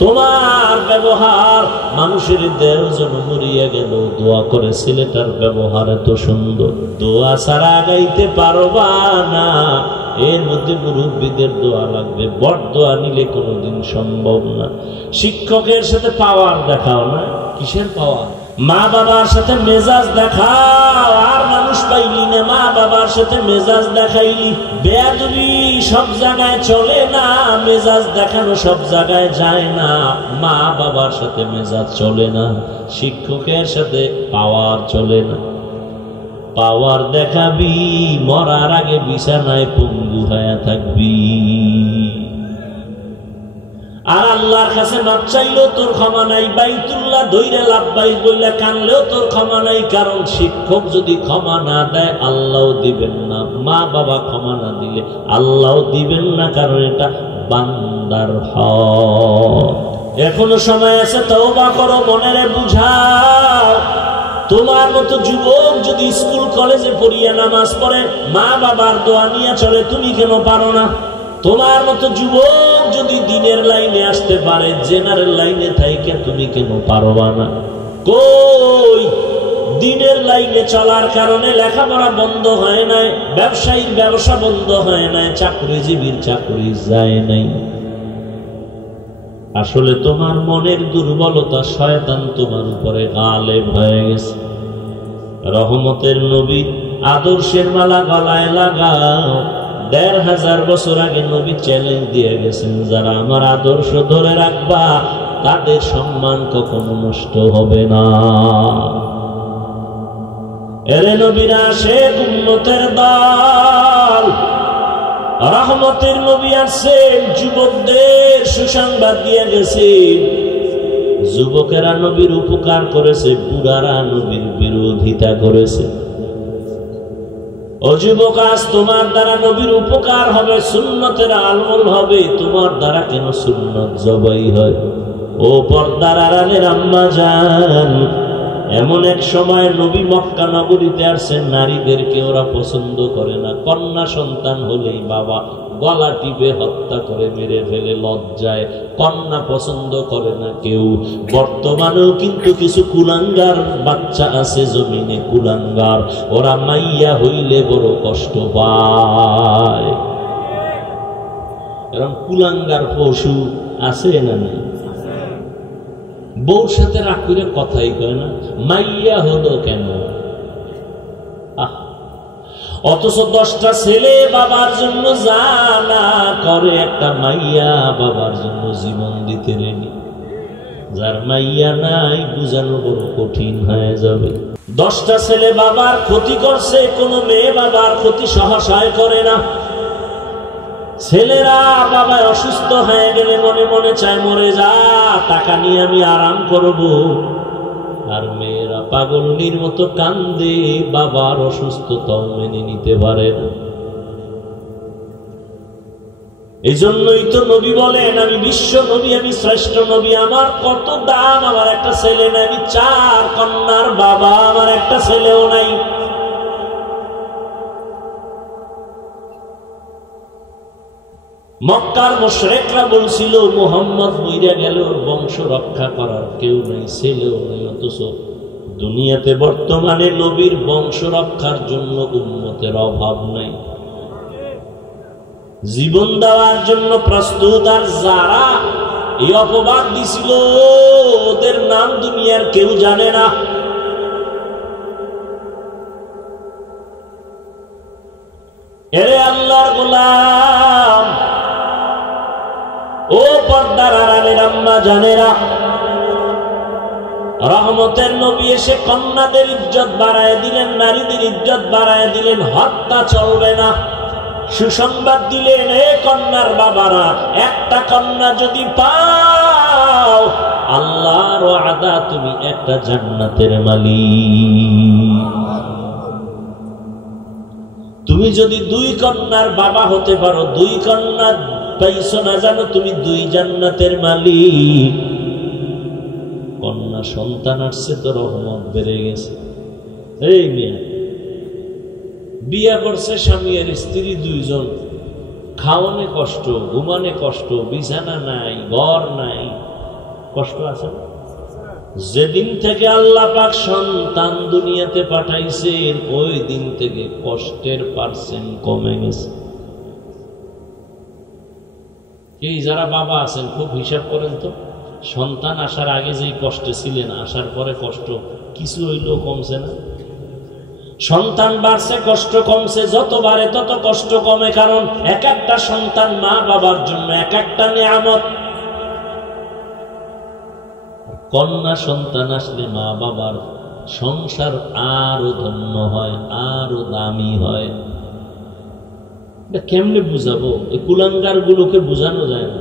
তোমার ব্যবহার মানুষের দেড় জন মরিয়া গেল দোয়া করে ছেলেটার ব্যবহার এত সুন্দর, দোয়া ছাড়া গাইতে পারবা না। এর মধ্যে মুরব্বীদের দোয়া লাগবে, বড় দোয়া নিলে কোনোদিন সম্ভব না। শিক্ষকের সাথে পাওয়ার দেখাও না, কিসের পাওয়ার? মা বাবার সাথে মেজাজ দেখাও, আর মানুষ পাইলি না, মা বাবার সাথে মেজাজ দেখাইলি। বেয়াদবি সব জায়গায় চলে না, মেজাজ দেখানো সব জায়গায় যায় না। মা বাবার সাথে মেজাজ চলে না, শিক্ষকের সাথে পাওয়ার চলে না। পাওয়ার দেখাবি, মরার আগে বিছানায় পঙ্গু হয়ে থাকবি। আর আল্লাহর কাছে মাপ চাইলেও তোর ক্ষমা নাই, বাইতুল্লাহ ধইরা লাভবাই বইলা কানলেও তোর ক্ষমা নাই। কারণ শিক্ষক যদি ক্ষমা না দেয় আল্লাহও দিবেন না, মা বাবা ক্ষমা না দিলে আল্লাহও দিবেন না, কারণ এটা বান্দার হক। এখনো সময় আছে, তওবা করো, মনেরে বুঝাও। তোমার মতো যুবক যদি স্কুল কলেজে পড়িয়া নামাজ পড়ে, মা বাবার দোয়া নিয়ে চলে, তুমি কেন পারো না? তোমার মতো যুবক যদি দিনের লাইনে আসতে পারে, জেনারেল লাইনে থাইকে তুমি কেন পারবা না? কই দিনের লাইনে চলার কারণে লেখাপড়া বন্ধ হয় নাই, ব্যবসায়ীর ব্যবসা বন্ধ হয় নাই, চাকরিজীবীর চাকরি যায় নাই। আসলে তোমার মনের দুর্বলতা, শয়তান তোমার উপরে গালেব হয়ে গেছে। রহমতের নবী আদর্শের মালা গলায় লাগাও। ১৫০০ বছর আগে নবী চ্যালেঞ্জ দিয়ে গেছেন, যারা আমার আদর্শ ধরে রাখবা তাদের সম্মান কখনো নষ্ট হবে না। এরে নবীরা শেখ উম্মতের দল, রহমতের নবী আসছেন, যুবকদের সুসংবাদ দিয়ে গেছেন। যুবকেরা নবীর উপকার করেছে, বুড়ারা নবীর বিরোধিতা করেছে। ও যুবক, আজ তোমার দ্বারা নবীর উপকার হবে, সুন্নতের আমল হবে, তোমার দ্বারা কেন সুন্নত জবাই হয়? ও পর্দার আড়ালের আম্মা জান, এমন এক সময় নবী মক্কা নগরীতে আসছেন, নারীদেরকে ওরা পছন্দ করে না। কন্যা সন্তান হলেই বাবা গলা টিপে হত্যা করে মেরে ফেলে লজ্জায়, কন্যা পছন্দ করে না কেউ। বর্তমানেও কিন্তু কিছু কুলাঙ্গার বাচ্চা আছে জমিনে, কুলাঙ্গার, ওরা মাইয়া হইলে বড় কষ্ট পায়। এরকম কুলাঙ্গার পশু আছে না নাই? বউর সাথে রাগ করে কথাই কয় না, মাইয়া হলো কেন? অথচ 10টা ছেলে বাবার জন্য জানা করে, একটা মাইয়া বাবার জন্য জীবন দিতে রেডি। যার মাইয়া নাই বুঝানো বড় কঠিন হয়ে যাবে। 10টা ছেলে বাবার ক্ষতি করছে, কোনো মেয়ে বাবার ক্ষতি সহসায় করে না। ছেলেরা বাবায় অসুস্থ হয়ে গেলে মনে মনে চায় মরে যা, টাকা নিয়ে আমি আরাম করব। আর মেয়েরা পাগলনির মতো কান্দে, বাবার অসুস্থতাও মেনে নিতে পারে না। এই জন্যই তো নবী বলেন, আমি বিশ্ব নবী, আমি শ্রেষ্ঠ নবী, আমার কত দাম, আমার একটা ছেলে নাই, আমি 4 কন্যার বাবা, আমার একটা ছেলেও নাই। মক্কার মুশরিকরা বলছিল, মুহাম্মদ মইরা গেল, ওর বংশ রক্ষা করার কেউ নাই, ছেলেও নাই। অথচ দুনিয়াতে বর্তমানে নবীর বংশ রক্ষার জন্য উম্মতের অভাব নাই, জীবন দেওয়ার জন্য প্রস্তুত। আর যারা এই অপবাদ দিছিল, ওদের নাম দুনিয়ার কেউ জানে না। এরে আল্লাহর গোলাম, ও পর্দার আড়ালের আম্মা জানেরা, রহমতের নবী এসে কন্যাদের ইজ্জত বাড়ায় দিলেন, নারীদের ইজ্জত বাড়ায় দিলেন। হত্যা চলবে না, সুসংবাদ দিলেন, হে কন্যার বাবারা, একটা কন্যা যদি পাও, আল্লাহর ওয়াদা, তুমি একটা জান্নাতের মালিক। তুমি যদি 2 কন্যার বাবা হতে পারো, 2 কন্যা পাইছো না জানো, তুমি 2 জান্নাতের মালিক। কন্যা সন্তান আসছে তো রহমত বেড়ে গেছে। এই মেয়ে বিয়া করছে, স্বামী আর স্ত্রী 2 জন, খাওয়ানে কষ্ট, ঘুমানে কষ্ট, বিছানা নাই, ঘর নাই, কষ্ট আছে না? যেদিন থেকে আল্লাহ পাক সন্তান দুনিয়াতে পাঠাইছেন ওই দিন থেকে কষ্টের পার্সেন্ট কমে গেছে। এই যারা বাবা আছেন খুব হিসাব করেন তো, সন্তান আসার আগে যেই কষ্টে ছিলেন আসার পরে কষ্ট কিছু হইলেও কমছে না? সন্তান বাড়ছে কষ্ট কমছে, যত বাড়ে তত কষ্ট কমে, কারণ এক একটা সন্তান মা বাবার জন্য এক একটা নিয়ামত। কন্যা সন্তান আসলে মা বাবার সংসার আরো ধন্য হয়, আরো দামি হয়। এটা কেমনে বুঝাবো? এই কুলাঙ্গার গুলোকে বুঝানো যায় না।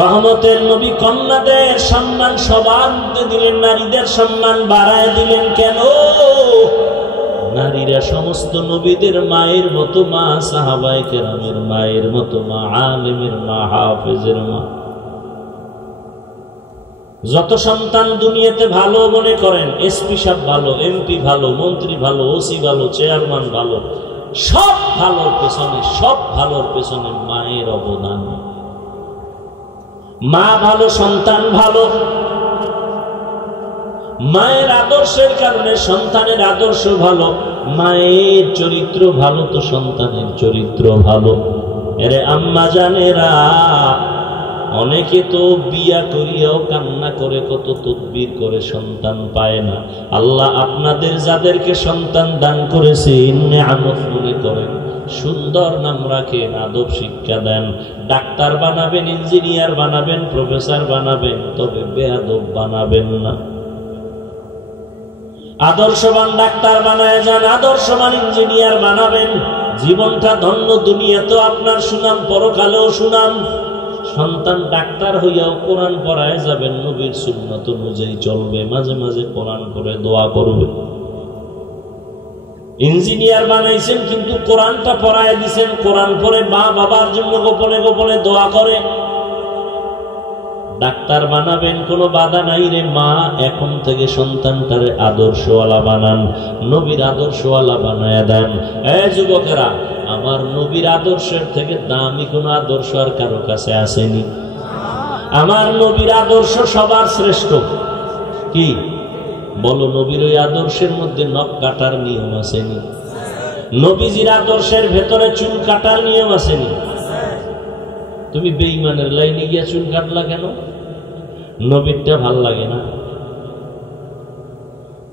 রহমতের নবী কন্যাদের সম্মান সবার মধ্যে দিলেন, নারীদের সম্মান বাড়ায় দিলেন। কেন? নারীরা সমস্ত নবীদের মায়ের মতো মা, সাহাবায়ে কেরামের মায়ের মতো মা, আলেমের মা, হাফেজের মা। যত সন্তান দুনিয়াতে ভালো মনে করেন, এসপি সাহেব ভালো, এমপি ভালো, মন্ত্রী ভালো, ওসি ভালো, চেয়ারম্যান ভালো, সব ভালোর পেছনে মায়ের অবদান। মা ভালো, সন্তান ভালো। মায়ের আদর্শের কারণে সন্তানের আদর্শ ভালো, মায়ের চরিত্র ভালো তো সন্তানের চরিত্র ভালো। এরে আম্মা জানেরা, অনেকে তো বিয়া করিয়াও কান্না করে, কত তদবির করে সন্তান পায় না। আল্লাহ আপনাদের যাদেরকে সন্তান দান করেছেন নিয়ামত মনে করেন, সুন্দর নাম রাখেন, আদব শিক্ষা দেন। ডাক্তার বানাবেন, ইঞ্জিনিয়ার বানাবেন, প্রফেসর বানাবেন, তবে বেয়াদব বানাবেন না। আদর্শবান ডাক্তার বানায় যান, আদর্শবান ইঞ্জিনিয়ার বানাবেন। জীবনটা ধন্য, দুনিয়া তো আপনার সুনাম, পরকালেও সুনাম। সন্তান ডাক্তার হইয়াও কোরআন পড়ায় যাবেন, নবীর সুন্নাত অনুযায়ী চলবে, মাঝে মাঝে কোরআন পড়ে দোয়া করবে। ইঞ্জিনিয়ার বানাইছেন কিন্তু কোরআনটা পড়ায় দিছেন, কোরআন পড়ে মা বাবার জন্য গোপনে গোপনে দোয়া করে। ডাক্তার বানাবেন, কোনো বাধা নাই রে মা, এখন থেকে সন্তানটারে আদর্শওয়ালা বানান, নবীর আদর্শওয়ালা বানায় দেন। যুবকেরা, আমার নবীর আদর্শের থেকে দামি কোন আদর্শ আর কারো কাছে আসেনি। আমার নবীর আদর্শ সবার শ্রেষ্ঠ। কি বলো? নবীর ওই আদর্শের মধ্যে নখ কাটার নিয়ম আসেনি? নবীজির আদর্শের ভেতরে চুল কাটার নিয়ম আসেনি? তুমি বেঈমানের লাইনে গিয়া চুল কাটলা কেন? নবীরটা ভাল লাগে না?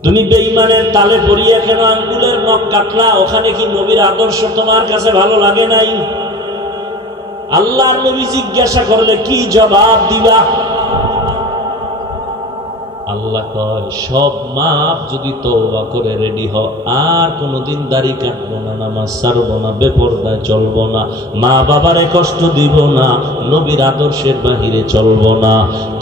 তুমি বেঈমানের তালে পড়িয়া কেন আঙ্গুলের নখ কাটলা? ওখানে কি নবীর আদর্শ তোমার কাছে ভালো লাগে নাই? আল্লাহর নবী জিজ্ঞাসা করলে কি জবাব দিবা? আল্লাহ কয়, সব মাপ যদি তওবা করে রেডি হও, আর কোনোদিন দাড়ি কাটবো না, নামাজ ছাড়বো না, বেপরদায় চলবো না, মা বাবারে কষ্ট দিব না, নবীর আদর্শের বাহিরে চলবো না।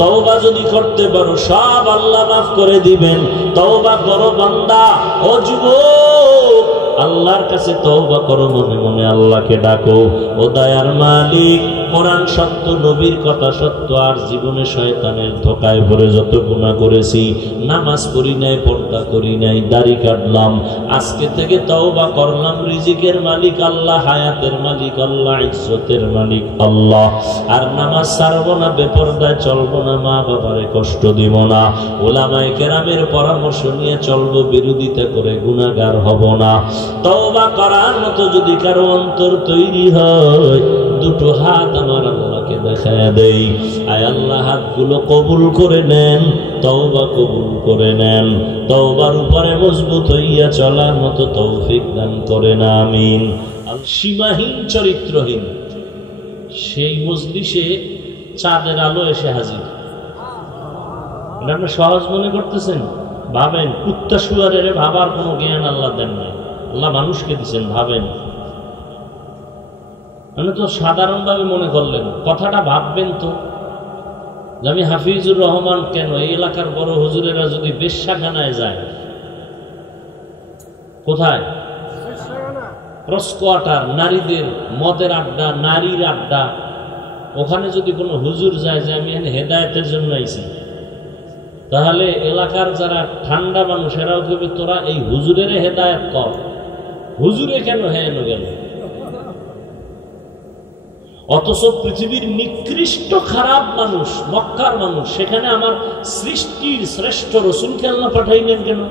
তওবা যদি করতে পারো, সব আল্লাহ মাফ করে দিবেন। তওবা করো বান্দা, ও যুবক, আল্লাহর কাছে তওবা করো, মনে মনে আল্লাহকে ডাকো। ও দয়ার মালিক, কোরআন সত্য, নবীর কথা সত্য, আর জীবনে শয়তানের ধোকায় পড়ে যত গুনাহ করেছি, নামাজ পড়ি নাই, পর্দা করি নাই, দাড়ি কাটলাম, আজকে থেকে তওবা করলাম। রিজিকের মালিক আল্লাহ, হায়াতের মালিক আল্লাহ, ইজ্জতের মালিক আল্লাহ। আর নামাজ ছাড়বো না, বেপরদায় চলবো না, মা বাবারে কষ্ট দিব না, ওলামায়ে কেরামের পরামর্শ নিয়ে চলবো, বিরোধিতা করে গুনাহগার হব না। তওবা করার মতো যদি কারো অন্তর তৈরি হয়, দুটো হাত আমার আল্লাহকে দেখায় দেই। আয় আল্লাহ, হাতগুলো কবুল করে নেন, তওবা কবুল করে নেন, তওবার উপরে মজবুত হইয়া চলার মতো তৌফিক দান করেন, আমিন। সীমাহীন চরিত্রহীন সেই মজলিসে চাঁদের আলো এসে হাজির। এটা আপনি সহজ মনে করতেছেন? ভাবেন, কুত্তা শুয়ারের ভাবার কোনো জ্ঞান আল্লাহ দেন নাই, আল্লাহ মানুষকে দিচ্ছেন। ভাবেন, মানে তো সাধারণভাবে মনে করলেন, কথাটা ভাববেন তো, যে আমি হাফিজুর রহমান কেন এই এলাকার বড় হুজুরেরা যদি বেশ্যাখানায় যায়, কোথায়? ক্রস কোয়ার্টার, নারীদের মদের আড্ডা, নারীর আড্ডা, ওখানে যদি কোনো হুজুর যায় যে আমি এখানে হেদায়েতের জন্য আইছি, তাহলে এলাকার যারা ঠান্ডা মানুষ এরাও কেবে তোরা এই হুজুরের হেদায়েত কর, হুজুরে কেন হ্যাঁ গেল? অথচ পৃথিবীর নিকৃষ্ট খারাপ মানুষ, মক্কার মানুষ, সেখানে আমার সৃষ্টির শ্রেষ্ঠ রসুলকে আল্লাহ পাঠাইলেন কেন?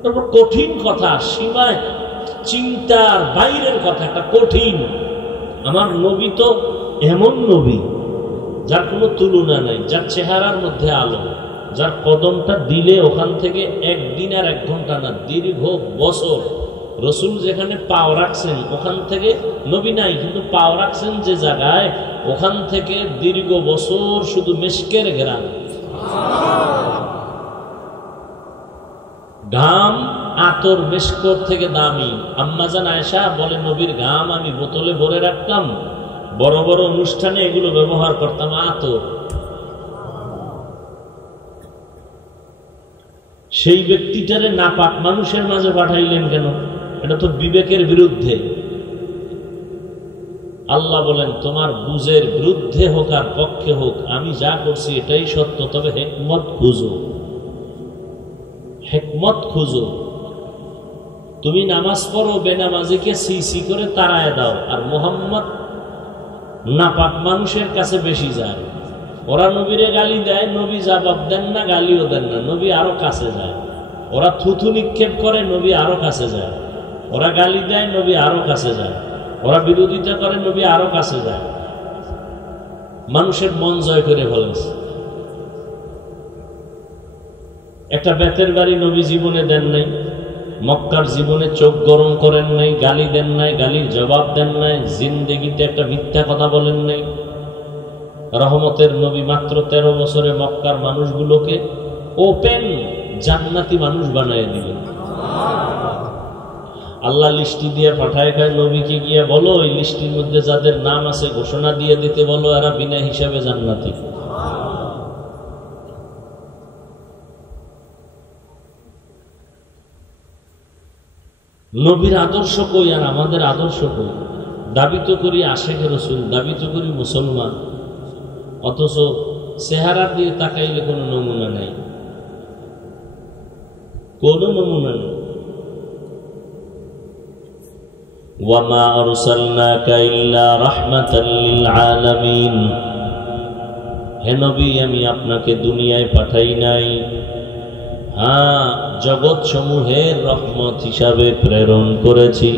তারপর কঠিন কথা, সীমায় চিন্তার বাইরের কথা, একটা কঠিন। আমার নবী তো এমন নবী যার কোনো তুলনা নাই, যার চেহারার মধ্যে আলো, যার কদমটা দিলে ওখান থেকে একদিন আর 1 ঘন্টা না, দীর্ঘ বছর রসুল যেখানে পাও রাখছেন ওখান থেকে, নবী নাই কিন্তু পাও রাখছেন যে জায়গায়, ওখান থেকে দীর্ঘ বছর শুধু মেশকের ঘেরান, ঘাম আতর মেশকর থেকে দামি। আম্মাজান আয়েশা বলে, নবীর ঘাম আমি বোতলে ভরে রাখতাম, বড় বড় অনুষ্ঠানে এগুলো ব্যবহার করতাম, আতর। সেই ব্যক্তিটারে নাপাক মানুষের মাঝে পাঠাইলেন কেন? এটা তো বিবেকের বিরুদ্ধে। আল্লাহ বলেন, তোমার বুঝের বিরুদ্ধে হোক আর পক্ষে হোক, আমি যা করছি এটাই সত্য, তবে হিকমত খুঁজো, হিকমত খুঁজো। তুমি নামাজ পড়ো, বেনামাজিকে সি করে তাড়ায় দাও, আর মুহাম্মদ নাপাক মানুষের কাছে বেশি যায়। ওরা নবীরে গালি দেয়, নবী জবাব দেন না, গালিও দেন না, নবী আরো কাছে যায়। ওরা থুথু নিক্ষেপ করে, নবী আরো কাছে যায়। ওরা গালি দেয়, নবী আরো কাছে যায়। ওরা বিরোধিতা করে, নবী আরো কাছে যায়। মানুষের মন জয় করে ফেলেছে। একটা বেতের বাড়ি নবী জীবনে দেন নাই, মক্কার জীবনে চোখ গরম করেন নাই, গালি দেন নাই, গালির জবাব দেন নাই, জিন্দেগিতে একটা মিথ্যা কথা বলেন নাই। রহমতের নবী মাত্র 13 বছরে মক্কার মানুষগুলোকে ওপেন জান্নাতি মানুষ বানায় দিলেন। আল্লাহ লিস্টি দিয়ে পাঠায়, খায় নবীকে গিয়ে বলো, ওই লিস্টির মধ্যে যাদের নাম আছে ঘোষণা দিয়ে দিতে বলো, এরা বিনা হিসাবে জান্নাতি। নবীর আদর্শ কই আর আমাদের আদর্শ কই? দাবি তো করি আশেকে রসুল, দাবি তো করি মুসলমান, অথচ চেহারার দিকে তাকাইলে কোনো নমুনা নেই, কোনো নমুনা নেই। ওয়ামা আরসালনাকা ইল্লা রাহমাতাল লিল আলামিন, হে নবী আমি আপনাকে দুনিয়ায় পাঠাই নাই, হ্যাঁ জগৎ সমূহের রহমত হিসাবে প্রেরণ করেছি।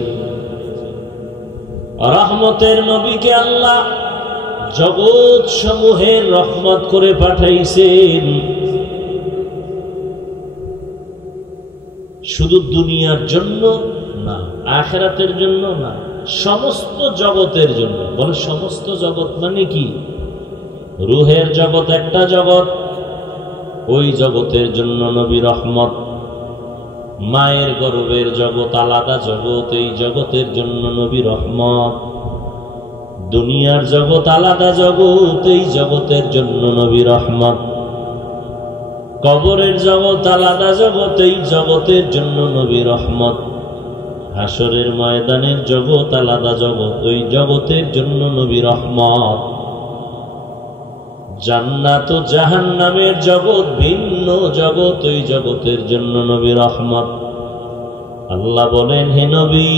রহমতের নবীকে আল্লাহ জগৎ সমূহের রহমত করে পাঠাইছেন। শুধু দুনিয়ার জন্য না, আখিরাতের জন্য না, সমস্ত জগতের জন্য। বলে সমস্ত জগৎ মানে কি? রুহের জগৎ একটা জগৎ, ওই জগতের জন্য নবী রহমত। মায়ের গর্ভের জগৎ আলাদা জগৎ, এই জগতের জন্য নবী রহমত। দুনিয়ার জগৎ আলাদা জগৎ, এই জগতের জন্য নবী রহমত। কবরের জগৎ আলাদা জগৎ, এই জগতের জন্য নবী রহমত। হাসরের ময়দানের জগৎ আলাদা জগৎ, ওই জগতের জন্য নবী রহমত। জান্নাত ও জাহান্নামের জগৎ ভিন্ন জগৎ, ওই জগতের জন্য নবী রহমত। আল্লাহ বলেন, হে নবী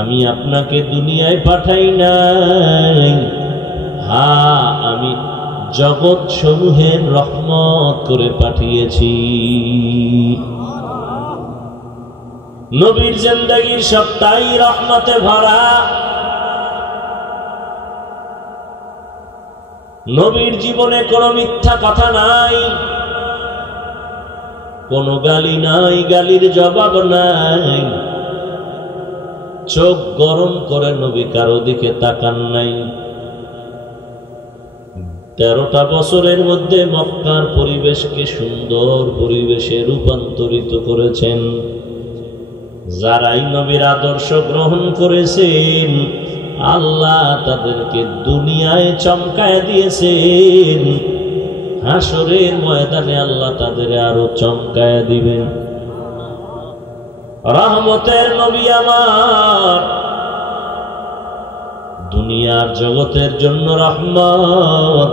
আমি আপনাকে দুনিয়ায় পাঠাই নাই, হ্যাঁ আমি জগৎ সমূহের রহমত করে পাঠিয়েছি। নবীর জিন্দেগীর সবটাই রহমতে ভরা। নবীর জীবনে কোনো মিথ্যা কথা নাই, কোনো গালি নাই, গালির জবাব নাই। চোখ গরম করে নবী কারো দিকে তাকান নাই। 13টা বছরের মধ্যে মক্কার পরিবেশকে সুন্দর পরিবেশে রূপান্তরিত করেছেন। যারাই নবীর আদর্শ গ্রহণ করেছেন আল্লাহ তাদেরকে দুনিয়ায় চমকায় দিয়েছেন, হাসরের ময়দানে আল্লাহ তাদের আরো চমকায় দিবেন। রহমতের নবী আমার, দুনিয়ার জগতের জন্য রহমত,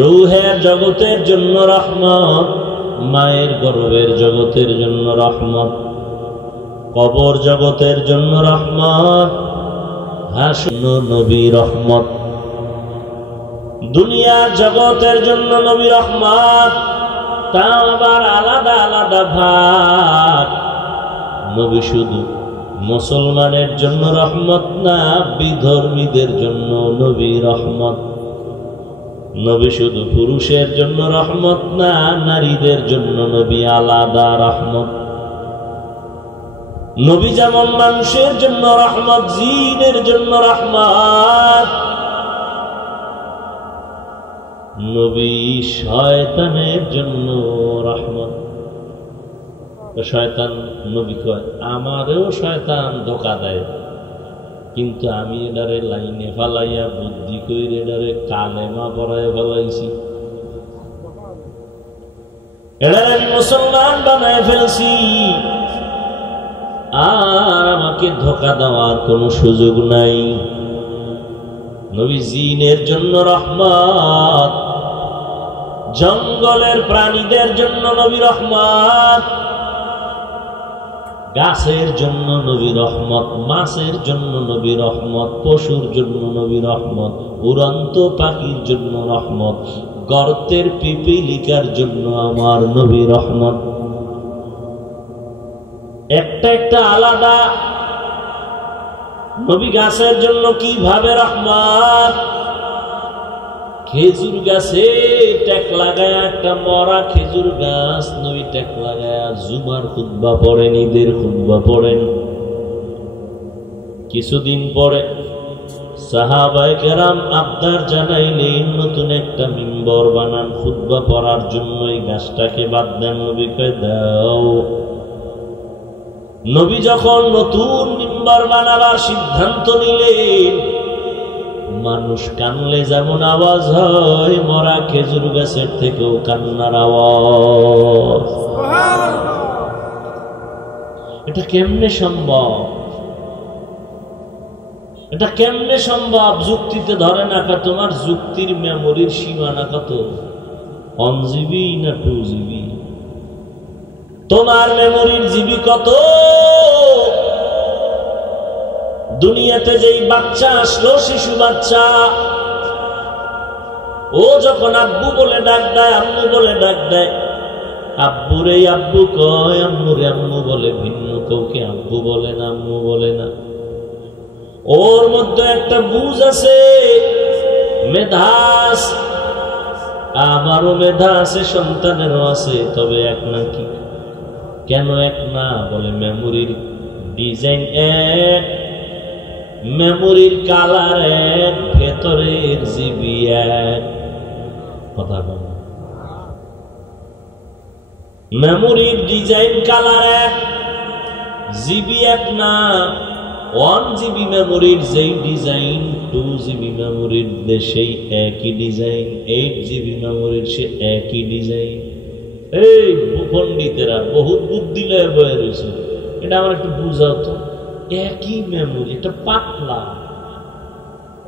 রূহের জগতের জন্য রহমত, মায়ের গর্ভের জগতের জন্য রহমত। কবর জগতের জন্য রহমত, হাসন নবী রহমত। দুনিয়ার জগতের জন্য নবী রহমত, তা আবার আলাদা আলাদা ভাগ। নবী শুধু মুসলমানের জন্য রহমত না, বিধর্মীদের জন্য নবী রহমত। নবী শুধু পুরুষের জন্য রহমত না, নারীদের জন্য নবী আলাদা রহমত। নবী যেমন মানুষের জন্য রহমত, জিনের জন্য রহমত, নবী শয়তানের জন্য রহমত। শয়তান নবী কয়, আমারও শয়তান ধোঁকা দেয়, কিন্তু আমি এটারে লাইনে ফালাইয়া বুদ্ধি কইরে এটারে কালেমা পড়ায় ফেলাইছি, এটারে আমি মুসলমান বানায় ফেলছি, আর আমাকে ধোঁকা দেওয়ার কোনো সুযোগ নাই। নবী জিনের জন্য রহমত, জঙ্গলের প্রাণীদের জন্য নবী রহমত, গাছের জন্য নবী রহমত, মাছের জন্য নবী রহমত, পশুর জন্য নবী রহমত, উড়ন্ত পাখির জন্য রহমত, গর্তের পিপিলিকার জন্য আমার নবী রহমত। একটা একটা আলাদা। নবী গাছের জন্য কিভাবে রহমত, খেজুর গাছে টেক লাগায়, একটা মরা খেজুর গাছ নবী টেক লাগায় জুমার খুতবা পড়েন, ঈদের খুতবা পড়েন। কিছুদিন পরে সাহাবায়ে কেরাম আবদার জানাইলেন নতুন একটা মিম্বর বানান খুতবা পড়ার জন্য, এই গাছটাকে বাদ দেন। নবী কয় দাও। নবী যখন নতুন মিম্বর বানাবার সিদ্ধান্ত নিলেন, মানুষ কানলে যেমন আওয়াজ হয়, মরা খেজুর গাছের থেকেও কান্নার আওয়াজ। এটা কেমনে সম্ভব? এটা কেমনে সম্ভব? যুক্তিতে ধরে না। তোমার যুক্তির মেমোরির সীমানা কত? 1 GB না 2 GB? তোমার মেমোরির জিবি কত? দুনিয়াতে যেই বাচ্চা আসলো, শিশু বাচ্চা, ও যখন আব্বু বলে ডাক দেয়, আম্মু বলে ডাক দেয়, আব্বুরে আব্বু কয়, আম্মুরে আম্মু বলে, ভিন্ন কাউকে আব্বু বলে না, আম্মু বলে না। ওর মধ্যে একটা বুঝ আছে, মেধাস। আমারও মেধা আছে, সন্তানেরও আছে, তবে এক নাকি। কেন এক না? বলে মেমোরির ডিজাইন এক, মেমোরির কালার এক, ভেতরের জিবি এক। কথা বল। মেমোরির ডিজাইন কালার এক, জিবি এক না। 1 GB মেমোরির যেই ডিজাইন, 2 GB মেমোরির সেই একই ডিজাইন, 8 GB মেমোরির সে একই ডিজাইন। এই পণ্ডিতেরা বহুত বুদ্ধি লয়ে বয়ে রয়েছে, এটা আমার একটু বুঝাও তো। একই মেমোরি, একটা পাতলা।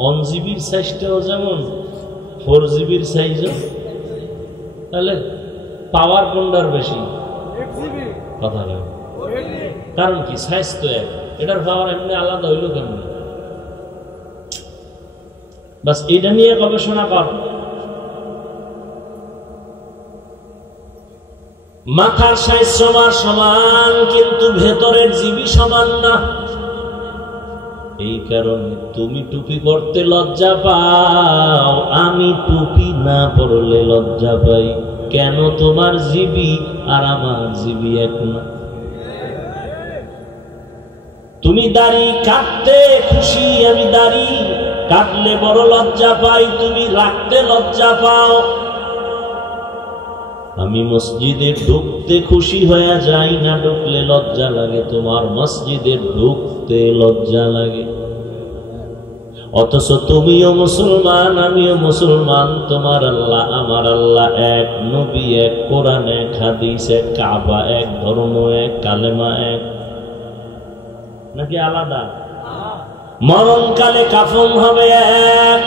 1 GBর সাইজটাও যেমন, 4 GBর সাইজও, তাহলে পাওয়ার কোনটার বেশি? কথা বলে। কারণ কি? সাইজ তো এক, এটার পাওয়ার এমনি আলাদা হইল কেমনি? বাস এটা নিয়ে গবেষণা কর। মাথার সাইজ সবার সমান, কিন্তু ভেতরের জিবি সমান না। এই কারণে তুমি টুপি পরতে লজ্জা পাও, আমি টুপি না পরলে লজ্জা পাই। কেন? তোমার জিবি আর আমার জিবি এক না। তুমি দাড়ি কাটতে খুশি, আমি দাড়ি কাটলে বড় লজ্জা পাই, তুমি রাখতে লজ্জা পাও। আমি মসজিদে ঢুকতে খুশি হয়ে যাই, না ঢুকলে লজ্জা লাগে, তোমার মসজিদে ঢুকতে লজ্জা লাগে। অথচ তুমিও মুসলমান, আমিও মুসলমান, তোমার আল্লাহ আমার আল্লাহ এক, নবী এক, কোরআন এক, হাদিস এক, কাবা এক, ধর্ম এক, কালেমা এক। নাকি আলাদা? মরণকালে কাফন হবে এক,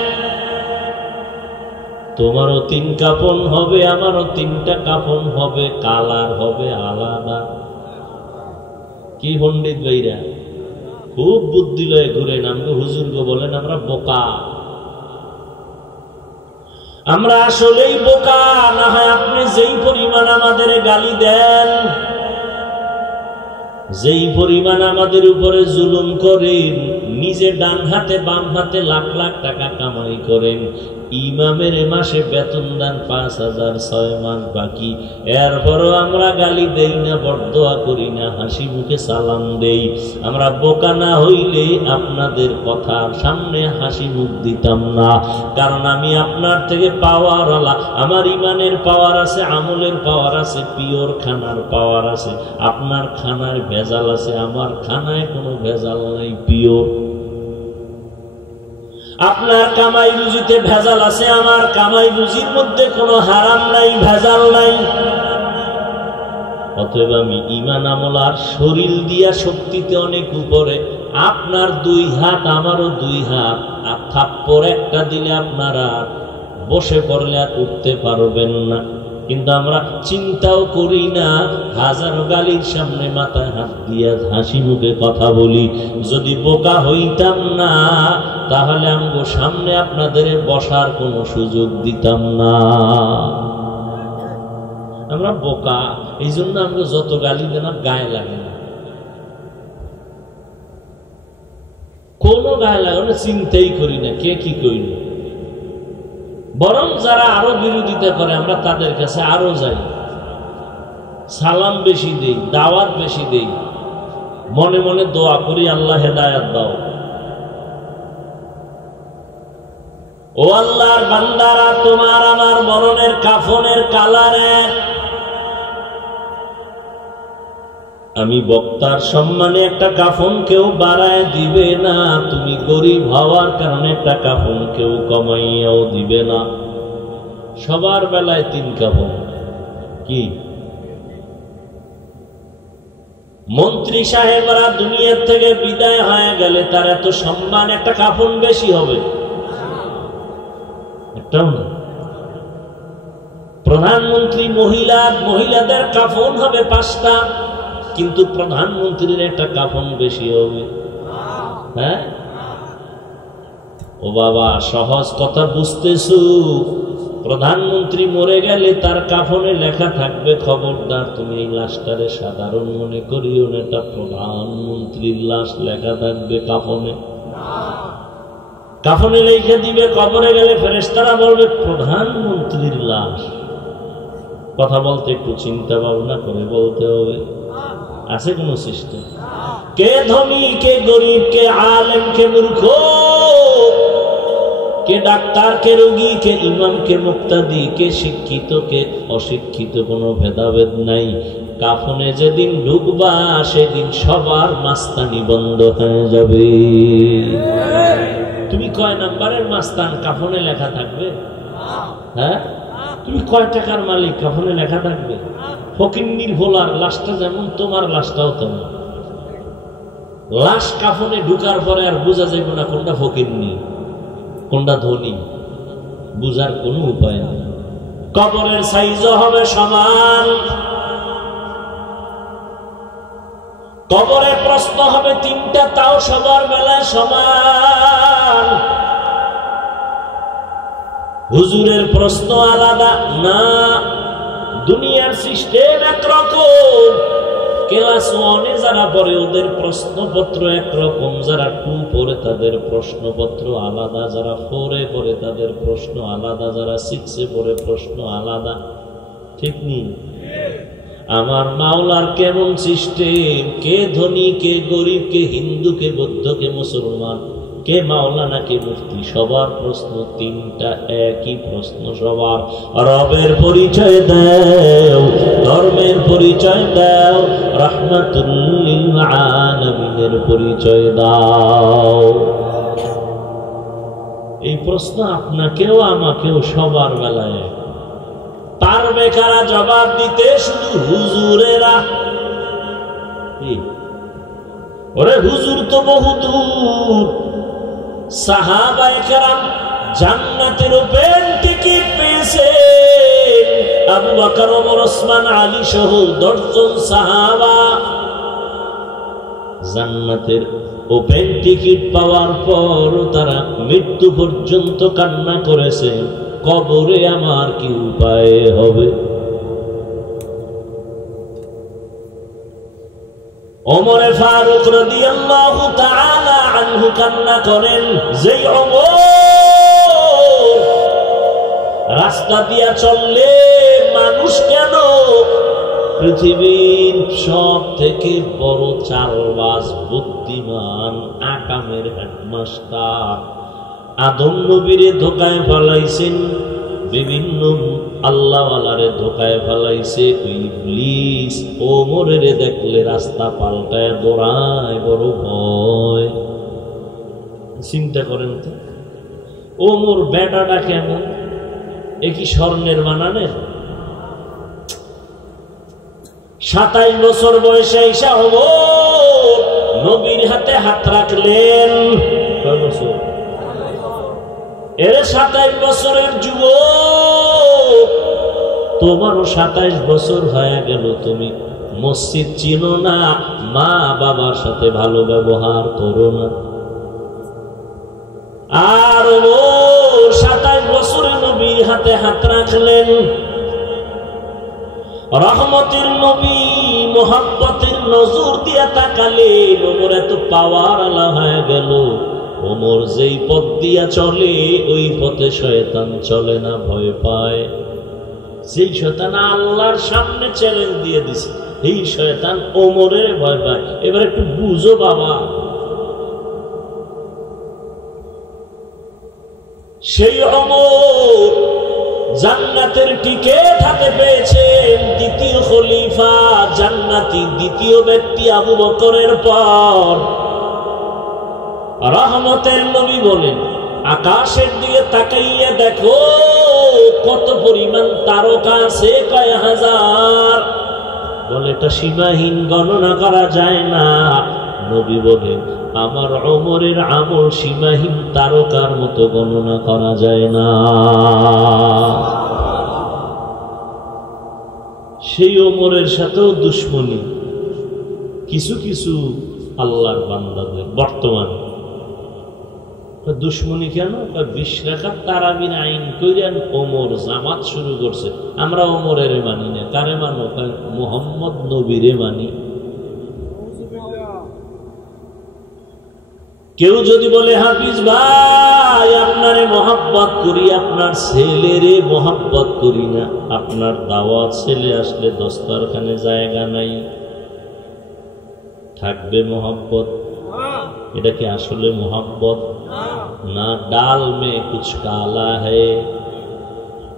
তোমারও 3 কাফন হবে, আমারও 3টা কাফন হবে, কালার হবে আলাদা। কি পণ্ডিত ভাইরা খুব বুদ্ধি লয়ে ঘুরেন, আমাকে হুজুরকে বলেন আমরা বোকা। আমরা আসলেই বোকা। না হয় আপনি যেই পরিমাণ আমাদের গালি দেন, যেই পরিমাণ আমাদের উপরে জুলুম করেন, নিজে ডান হাতে বাম হাতে লাখ লাখ টাকা কামাই করেন, ইমামের মাসে বেতন দেন 5,000, 6 মাস বাকি, এরপরও আমরা গালি দেই না, বরদোয়া করি না, হাসি মুখে সালাম দেই। আমরা বোকা না হইলে আপনাদের কথার সামনে হাসি মুখ দিতাম না। কারণ আমি আপনার থেকে পাওয়ার আলা, আমার ইমানের পাওয়ার আছে, আমলের পাওয়ার আছে, পিওর খানার পাওয়ার আছে। আপনার খানার ভেজাল আছে, আমার খানায় কোনো ভেজাল নাই, পিওর। আপনার কামাই রুজিতে ভেজাল আছে, আমার কামাই রুজির মধ্যে কোনো হারাম নাই, ভেজাল নাই। অতএব আমি ঈমান আমল আর শরীর দিয়া শক্তিতে অনেক উপরে। আপনার 2 হাত, আমারও 2 হাত, আর থাপ্পড় একটা দিলে আপনারা বসে পড়লে আর উঠতে পারবেন না। কিন্তু আমরা চিন্তাও করি না, হাজারো গালির সামনে মাথায় হাত দিয়া হাসি মুখে কথা বলি। যদি বোকা হইতাম না তাহলে আমগো সামনে আপনাদের বসার কোনো সুযোগ দিতাম না। আমরা বোকা, এই জন্য আমরা যত গালি দেন গায়ে লাগে না, কোনো গায়ে লাগে না, চিন্তাই করি না কে কি কইল। বরং যারা আরো বিরোধিতা করে আমরা তাদের কাছে আরো যাই, সালাম বেশি দেই, দাওয়াত বেশি দেই, মনে মনে দোয়া করি আল্লাহ হেদায়েত দাও। ও আল্লাহর বান্দারা, তোমার আমার মরণের কাফনের কালার এক। আমি বক্তার সম্মানে একটা কাফন কেউ বাড়ায় দিবে না, তুমি গরিব হওয়ার কারণে একটা কাফন কেউ কমাইয়াও দিবে না। সবার বেলায় 3 কাফন। কি মন্ত্রী সাহেবরা দুনিয়ার থেকে বিদায় হয়ে গেলে তার এত সম্মান, একটা কাফন বেশি হবে? একটাও না। প্রধানমন্ত্রী মহিলাদের কাফন হবে 5টা, কিন্তু প্রধানমন্ত্রীর একটা কাফন বেশি হবে। হ্যাঁ ও বাবা, সহজ কথা বুঝতেছো? প্রধানমন্ত্রী মরে গেলে তার কাফনে লেখা থাকবে, খবরদার তুমি এই লাশটারে সাধারণ মনে করিও না, এটা প্রধানমন্ত্রীর লাশ, লেখা থাকবে কাফনে। কাফনে লিখে দিবে, কবরে গেলে ফেরেশতারা বলবে প্রধানমন্ত্রীর লাশ। কথা বলতে একটু চিন্তা ভাবনা করে বলতে হবে। আছে কোন সিস্টেম? কে ধনী, কে গরিব, কে আলেম, কে মূর্খ, কে ডাক্তার, কে রোগী, কে ইমাম, কে মুক্তাদি, কে শিক্ষিত, কে অশিক্ষিত, কোনো ভেদাভেদ নাই। কাফনে যেদিন ঢুকবা সেদিন সবার মাস্তানি বন্ধ হয়ে যাবে। তুমি কয় নাম্বারের মাস্তান, কাফনে লেখা থাকবে? হ্যাঁ, তুমি কয় টাকার মালিক, কাফনে লেখা থাকবে? ফকিন্নির ভোলার লাশটা যেমন, তোমার লাশটাও তেমন। লাশ কাফনে ঢুকার পরে আর বোঝা যাবে না কোনটা ফকিন্নি কোনটা ধনী, বুঝার কোনো উপায় নেই। কবরের সাইজও হবে সমান, কবরের প্রশ্ন হবে 3টা, তাও সবার বেলায় সমান। হুজুরের প্রশ্ন আলাদা না, দুনিয়ার সিস্টেম একরকম। ক্লাস 1-এ যারা পড়ে ওদের প্রশ্নপত্র একরকম, যারা 2 পড়ে তাদের প্রশ্নপত্র আলাদা, যারা 4-এ পড়ে তাদের প্রশ্ন আলাদা, যারা 6-এ পড়ে প্রশ্ন আলাদা। ঠিক নেই? আমার মাওলার কেমন সিস্টেম, কে ধনী, কে গরিব, কে হিন্দু, কে বৌদ্ধ, কে মুসলমান, কে মাওলানা, কে মুফতি, সবার প্রশ্ন 3টা, একই প্রশ্ন সবার। রবের পরিচয় দাও, ধর্মের পরিচয় দাও, রাহমাতুল লিল আলামিনের পরিচয় দাও। এই প্রশ্ন আপনাকেও আমাকেও সবার বেলায়। পারবে কারা জবাব দিতে? শুধু হুজুরেরা। ওরে হুজুর তো বহুদূর, সাহাবায়ে কেরাম জান্নাতের ওপেন টিকিট পেয়েছেন। আবু বকর, ওমর, ওসমান, আলী সহ 10 জন সাহাবা। জান্নাতের ওপেন টিকিট পাওয়ার পর তারা মৃত্যু পর্যন্ত কান্না করেছে, কবরে আমার কি উপায় হবে। ওমরে ফারুক রাদিয়াল্লাহু তাআলা আনহু কান্না করেন, যেই ওমর রাস্তা দিয়া চললে মানুষ কেন পৃথিবীর সব থেকে বড় চালবাজ বুদ্ধিমান আকামের হেডমাস্টার আদম নবীরে ধোকায় ফেলাইছেন, বিভিন্ন আল্লাহওয়ালারে ধোকায় ফেলাইছে ওই ইবলিস, ওমরেরে দেখলে রাস্তা পাল্টায় দৌড়ায়, বড় ভয়। চিন্তা করেন তো, ওমর বেটাটা কেমন, এ কি স্বর্ণের বানানের? 27 বছর বয়সে ঈসা ওমর নবীর হাতে হাত রাখলেন। কয় বছর? এর 27 বছরের যুবক, তোমারও 27 বছর হয়ে গেল, তুমি মসজিদ চিনো না, মা বাবার সাথে ভালো ব্যবহার করো না। আর ওমর 27 বছরে নবীর হাতে হাত রাখলেন। রহমতের নবী মোহাব্বতের নজর দিয়া তাকালেন, ওমর এত পাওয়ার আলা হয়ে গেল। ওমর যেই পথ দিয়া চলে ওই পথে শয়তান চলে না, ভয় পায়। সেই শয়তান আল্লাহর সামনে চ্যালেঞ্জ দিয়ে দিছে, এই শয়তান ওমরের ভয় পায়। এবার একটু বুঝো বাবা, সেই ওমর জান্নাতের টিকেট হাতে পেয়েছেন, দ্বিতীয় খলিফা জান্নাতি, দ্বিতীয় ব্যক্তি আবু বকরের পর। রহমতের নবী বলেন, আকাশের দিকে তাকাইয়া দেখো কত পরিমাণ তারকা আছে, কয় হাজার। বলে এটা সীমাহীন, গণনা করা যায় না। নবী বলেন, আমার ওমরের আমল সীমাহীন তারকার মতো গণনা করা যায় না। সেই ওমরের সাথেও দুশ্মনী কিছু কিছু আল্লাহর বান্দাদের বর্তমানে। দুশ্মনী কেন? 20 রাকাত তারাবির আইন কইরেন ওমর জামাত শুরু করছে, আমরা ওমরের মানি না। কারে মানো? মুহাম্মদ নবীরে মানি। কেউ যদি বলে, হাফিজ ভাই আপনারে মহব্বত করি, আপনার ছেলেরে মহব্বত করি না, আপনার দাওয়াত ছেলে আসলে দস্তরখানে জায়গা নাই, থাকবে মহব্বত? এটা কি আসলে মহব্বত না? ডাল মে কুছ কালা হে।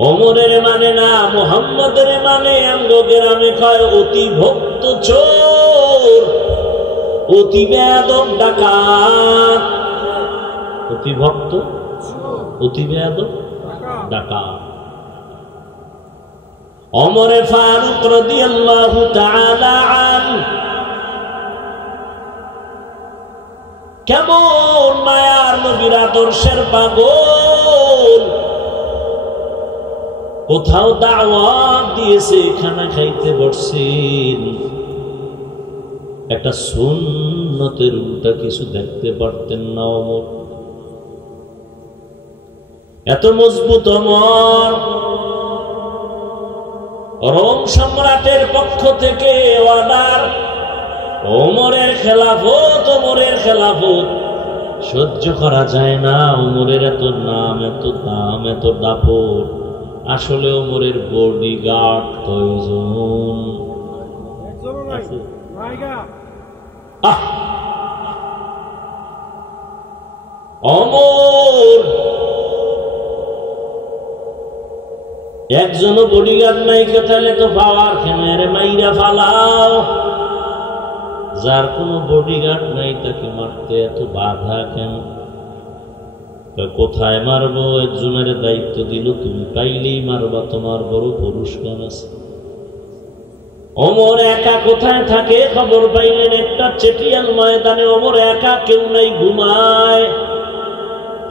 ওমরের মানে না, মুহাম্মদের মানে। আমগো গ্রামে কয় অতি ভক্ত চোর, অতি বেয়াদব ডাকাত। অতি ভক্ত, অতি বেয়াদব ডাকাত। ওমরে ফারুক রাদিয়াল্লাহু তাআলা আনহু কেমন মায়ার নবীর আদর্শের পাগল। কোথাও দাওয়াত দিয়েছে, খানা খাইতে বসছেন, একটা সুন্নতের উল্টা কিছু দেখতে পারতেন না ওমর। এত মজবুত ওমর। রোম সম্রাটের পক্ষ থেকে অর্ডার, ওমরের খেলাফত, ওমরের খেলাফত সহ্য করা যায় না। ওমরের এত নাম, এত দাম, এত দাপট। আসলে ওমরের বডিগার্ড কয়জন? ওমর একজনও বডিগার্ড নাই, তাহলে তো পাওয়ার কেন? আরে মাইরা ফালাও। যার কোনো বডিগার্ড নাই তাকে মারতে এত বাধা কেন? কোথায় মারবো? একজনের দায়িত্ব দিল, তুমি পাইলেই মারবা, তোমার বড় পুরস্কার আছে। ওমর একা কোথায় থাকে খবর পাইলেন একটা চেটিয়াল ময়দানে। ওমর একা, কেউ নাই, ঘুমায়,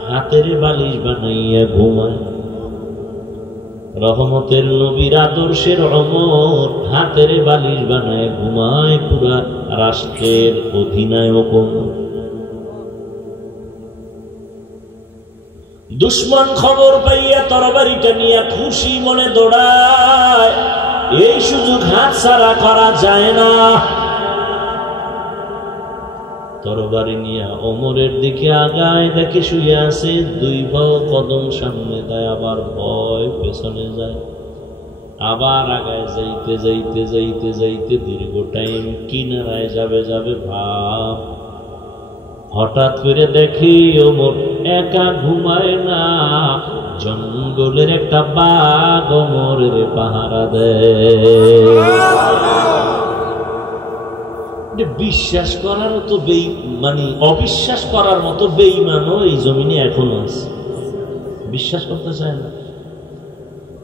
হাতের বালিশ বানাইয়া ঘুমায়। রহমতের নবীর আদর্শের ওমর হাতের বালিশ বানায় ঘুমায় পুরা রাষ্ট্রের অধিনায়ক। দুশ্মন খবর পাইয়া তরবারিটা নিয়ে খুশি মনে দৌড়ায়, এই সুযোগ হাতছাড়া করা যায় না। তরবারি নিয়ে ওমরের দিকে আগায়, দেখে শুয়ে আছে, দুই কদম সামনে দেয়, আবার ভয় পেছনে যায়, আবার আগায় যাইতে যাইতে যাইতে যাইতে দীর্ঘ টাইম কিনারায় যাবে যাবে ভাব। হঠাৎ করে দেখি ওমর একা ঘুমায় না, জঙ্গলের একটা বাঘ ওমরের পাহারা দেয়। বিশ্বাস করার মতো অবিশ্বাস করার মতো বেঈমানও এই জমিনে এখনো আছে, বিশ্বাস করতে চায় না।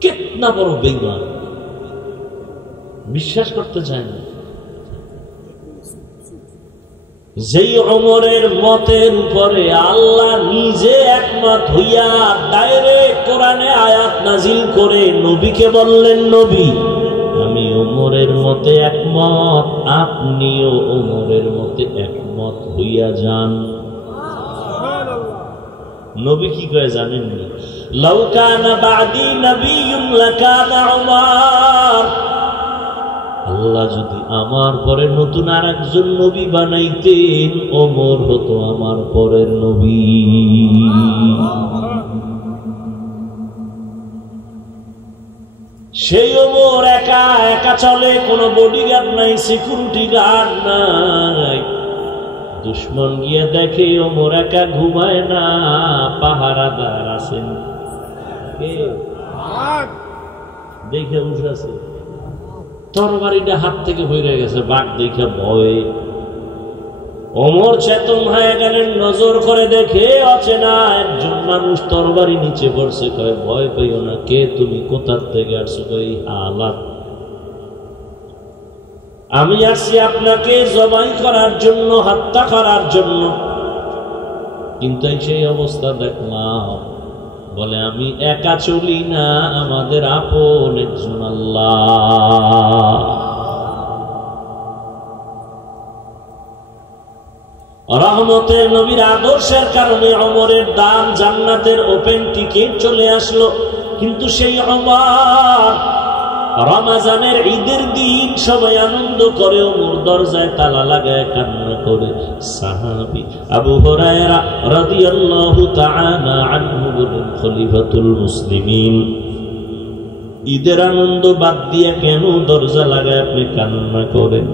কেতনা বড় বেঈমান, বিশ্বাস করতে চায় না। যেই ওমরের মতের উপরে আল্লাহ নিজে একমত হইয়া ডাইরেক্ট কোরআনে আয়াত নাজিল করে নবীকে বললেন, নবী আমি ওমরের মতে একমত, আপনিও ওমরের মতে একমত হইয়া যান। নবী কি কয় জানেননি? লাউ কানা বাদি নবিয়্যুন লাকানা উমর, আল্লাহ যদি আমার পরে নতুন আরেকজন নবী বানাইতেন, ওমর হতো আমার পরের নবী। সেই ওমর একা একা চলে, কোনো বডিগার্ড নাই, সিকিউরিটি গার্ড নাই। দুশ্মন গিয়ে দেখে ওমর একা ঘুমায় না, পাহারাদার আছেন, দেখে উঠেছে, তরবারিটা হাত থেকে হয়ে গেছে, বাঘ দেখে ভয়ে ওমর চেতন হয়ে গেলেন। নজর করে দেখে অচেনা একজন মানুষ তরবারি নিচে পড়ছে। কয় ভয় পেও না, কে তুমি, কোথার থেকে আসছো? কই আলাপ, আমি আসছি আপনাকে জবাই করার জন্য, হত্যা করার জন্য। কিন্তু সেই অবস্থা দেখলাম। বলে আমি একা চলি না, আমাদের আপন একজন আল্লাহ। রহমতের নবীর আদর্শের কারণে ওমরের দাম জান্নাতের ওপেন টিকিট চলে আসলো। কিন্তু সেই ওমর রমজানের ঈদের দিন সবাই আনন্দ করে, ওমর দরজায় তালা লাগায় কান্না করে। সাহাবী আবু হুরায়রা রাদিয়াল্লাহু তাআলা আনহু বলেন, খলিফাতুল মুসলিমিন ঈদের আনন্দ বাদ দিয়ে কেন দরজা লাগায় আপনি কান্না করেন?